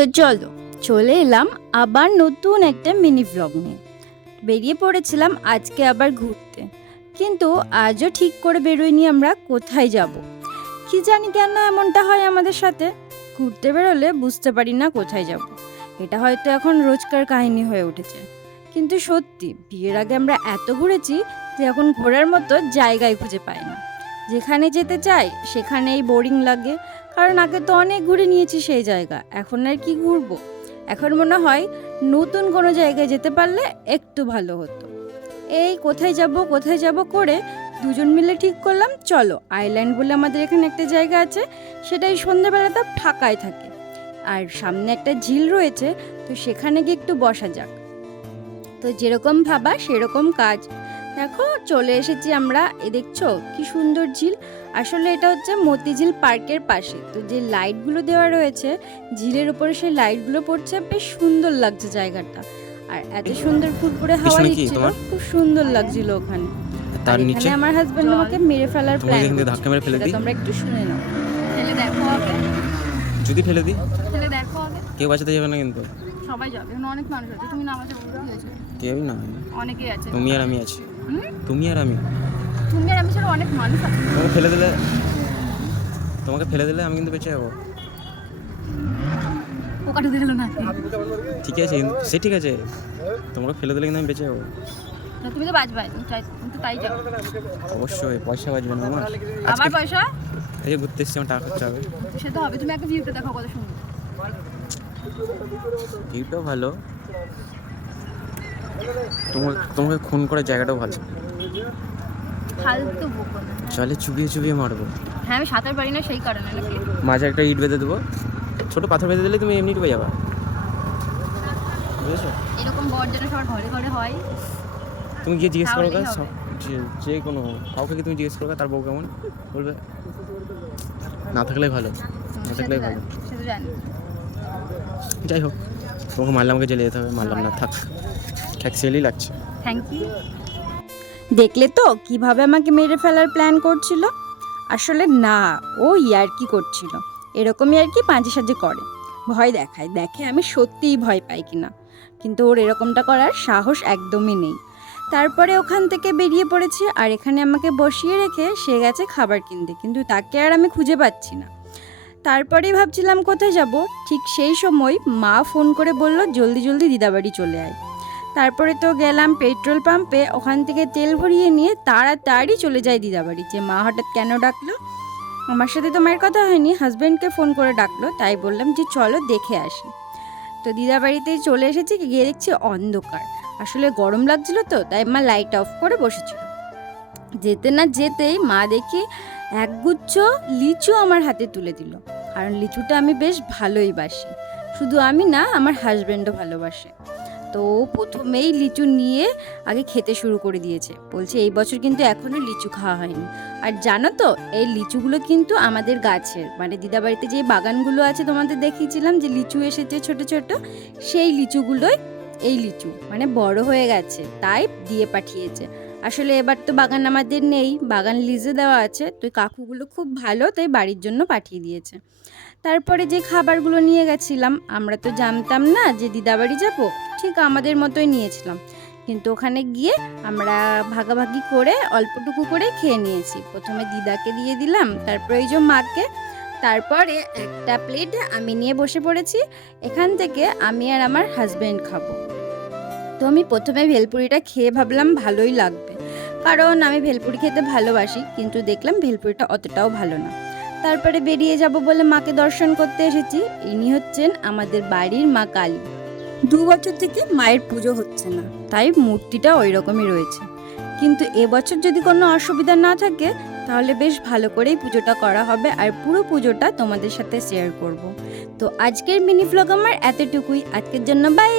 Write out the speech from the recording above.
তো চলো, চলে এলাম আবার নতুন একটা মিনি ভ্লগ নিয়ে। বেরিয়ে পড়েছিলাম আজকে আবার ঘুরতে, কিন্তু আজও ঠিক করে বেরোইনি আমরা কোথায় যাব। কি জানি কেন এমনটা হয় আমাদের সাথে, ঘুরতে বেরোলে বুঝতে পারি না কোথায় যাব। এটা হয়তো এখন রোজকার কাহিনী হয়ে উঠেছে। কিন্তু সত্যি, বিয়ের আগে আমরা এত ঘুরেছি যে এখন ঘোরার মতো জায়গায় খুঁজে পাই না। যেখানে যেতে চাই, সেখানেই বোরিং লাগে। কারণ আগে তো অনেক ঘুরে নিয়েছি সেই জায়গা, এখন আর কি ঘুরবো? এখন মনে হয় নতুন কোনো জায়গায় যেতে পারলে একটু ভালো হতো। এই কোথায় যাব কোথায় যাব করে দুজন মিলে ঠিক করলাম, চলো আইল্যান্ড বলে আমাদের এখানে একটা জায়গা আছে, সেটাই সন্ধ্যেবেলাতে ফাঁকায় থাকে। আর সামনে একটা ঝিল রয়েছে, তো সেখানে গিয়ে একটু বসা যাক। তো যেরকম ভাবা সেরকম কাজ। দেখো চলে এসেছি আমরা। এ দেখছ কি সুন্দর ঝিল। আসলে এটা হচ্ছে মতিঝিল পার্কের পাশে। তো যে লাইটগুলো দেওয়া রয়েছে ঝিলের উপরে সেই লাইটগুলো পড়ছে বেশ সুন্দর লাগছে জায়গাটা। আর এত সুন্দর ফুরফুরে হাওয়া দিচ্ছিল। খুব সুন্দর লাগছিল ওখানে। তার নিচে? আমার হাজবেন্ড আমাকে মেরে ফেলার প্ল্যান ধাক্কা মেরে ফেলে দিই? তোমরা একটু শুনে নাও। ফেলে দেখো আগে। যদি ফেলে দিই? ফেলে দেখো আগে। কেউ বাঁচাতে যাবে না কিন্তু। সবাই যাবে এখানে অনেক মানুষ আছে। তুমি বলতে হয়েছে কেউই না। অনেকেই আছে। তুমি আর আমি আছি? তুমি আর আমি। তুমি আর আমি ছাড়া অনেক মানুষ আছে। তোমাকে ফেলে দিলে তোমাকে ফেলে দিলে আমি কিন্তু বেঁচে যাব। পোকা ঢুকে গেল না। ঠিক আছে সে ঠিক আছে। তোমাকে ফেলে দিলে কিন্তু আমি বেঁচে যাব। তুমি তো বাঁচবাই তুমি তো তাই যাও। অবশ্যই পয়সা বাঁচবে না আমার। আবার পয়সা? এই যে ঘুরতে এসছি আমার টাকা খরচা হবে। সে তো হবে তুমি একটা ভিউটা দেখো কত সুন্দর। ভিউটাও ভালো। তোমাকে তোমাকে খুন করার জায়গাটাও ভালো। ফালতু বকো না। জলে চুবিয়ে চুবিয়ে মারবো। হ্যাঁ আমি সাঁতার পারি না সেই কারণে নাকি। মাঝে একটা ইট বেঁধে দেবো। ছোটো পাথর বেঁধে দিলে তুমি এমনি ডুবে যাবা। বুঝেছ? এরকম বর যেন সবার ঘরে ঘরে হয়। তুমি গিয়ে জিজ্ঞেস করো সব যে যে কোনো কাউকে কি তুমি জিজ্ঞেস করো তার বউ কেমন বলবে। না থাকলে ভালো না থাকলে ভালো। যাই হোক তোমাকে মারলে আমাকে জেলে যেতে হবে মারলাম না থাক। লাগছে। থ্যাংক ইউ দেখলে তো কীভাবে আমাকে মেরে ফেলার প্ল্যান করছিল? আসলে না, ও ইয়ার্কি করছিল। এরকম ইয়ার্কি মাঝে সাঝে করে। ভয় দেখায়, দেখে আমি সত্যিই ভয় পাই কিনা। কিন্তু ওর এরকমটা করার সাহস একদমই নেই। তারপরে ওখান থেকে বেরিয়ে পড়েছে আর এখানে আমাকে বসিয়ে রেখে সে গেছে খাবার কিনতে। কিন্তু তাকে আর আমি খুঁজে পাচ্ছি না। তারপরেই ভাবছিলাম কোথায় যাব। ঠিক সেই সময় মা ফোন করে বলল, জলদি জলদি দিদাবাড়ি চলে আয়। তারপরে তো গেলাম পেট্রোল পাম্পে, ওখান থেকে তেল ভরিয়ে নিয়ে তাড়াতাড়ি চলে যায় দিদাবাড়ি যে মা হঠাৎ কেন ডাকলো? আমার সাথে তো মায়ের কথা হয়নি হাজব্যান্ডকে ফোন করে ডাকলো, তাই বললাম যে চলো দেখে আসি। তো দিদাবাড়িতে চলে এসেছি, গিয়ে দেখছি অন্ধকার। আসলে গরম লাগছিল তো, তাই মা লাইট অফ করে বসেছিল। যেতে না যেতেই মা দেখি একগুচ্ছ লিচু আমার হাতে তুলে দিল। কারণ লিচুটা আমি বেশ ভালোই বাসি। শুধু আমি না, আমার হাজব্যান্ডও ভালোবাসে। তো প্রথমেই লিচু নিয়ে আগে খেতে শুরু করে দিয়েছে। বলছে, এই বছর কিন্তু এখনও লিচু খাওয়া হয়নি। আর জানো তো, এই লিচুগুলো কিন্তু আমাদের গাছের মানে দিদাবাড়িতে যে বাগানগুলো আছে তোমাদের দেখিয়েছিলাম, যে লিচু এসেছে ছোট ছোট, সেই লিচুগুলোই এই লিচু মানে বড় হয়ে গেছে, তাই দিয়ে পাঠিয়েছে। আসলে এবার তো বাগান আমাদের নেই, বাগান লিজে দেওয়া আছে। তো কাকুগুলো খুব ভালো, তাই বাড়ির জন্য পাঠিয়ে দিয়েছে। তারপরে যে খাবারগুলো নিয়ে গেছিলাম, আমরা তো জানতাম না যে দিদাবাড়ি যাব, ঠিক আমাদের মতোই নিয়েছিলাম। কিন্তু ওখানে গিয়ে আমরা ভাগাভাগি করে, অল্পটুকু করে খেয়ে নিয়েছি। প্রথমে দিদাকে দিয়ে দিলাম, তারপরে এই যে মাকে, তারপরে একটা প্লেট আমি নিয়ে বসে পড়েছি, এখান থেকে আমি আর আমার হাজব্যান্ড খাব। তো আমি প্রথমে ভেলপুরিটা খেয়ে ভাবলাম ভালোই লাগবে। কারণ আমি ভেলপুরি খেতে ভালোবাসি, কিন্তু দেখলাম ভেলপুরিটা অতটাও ভালো না। তারপরে বেরিয়ে যাব বলে মাকে দর্শন করতে এসেছি। ইনি হচ্ছেন আমাদের বাড়ির মা কালী। দু বছর থেকে মায়ের পুজো হচ্ছে না, তাই মূর্তিটা ওই রকমই রয়েছে। কিন্তু এবছর যদি কোনো অসুবিধা না থাকে, তাহলে বেশ ভালো করেই পুজোটা করা হবে আর পুরো পুজোটা তোমাদের সাথে শেয়ার করব। তো আজকের মিনি ভ্লগ আমার এতটুকুই। আজকের জন্য বাই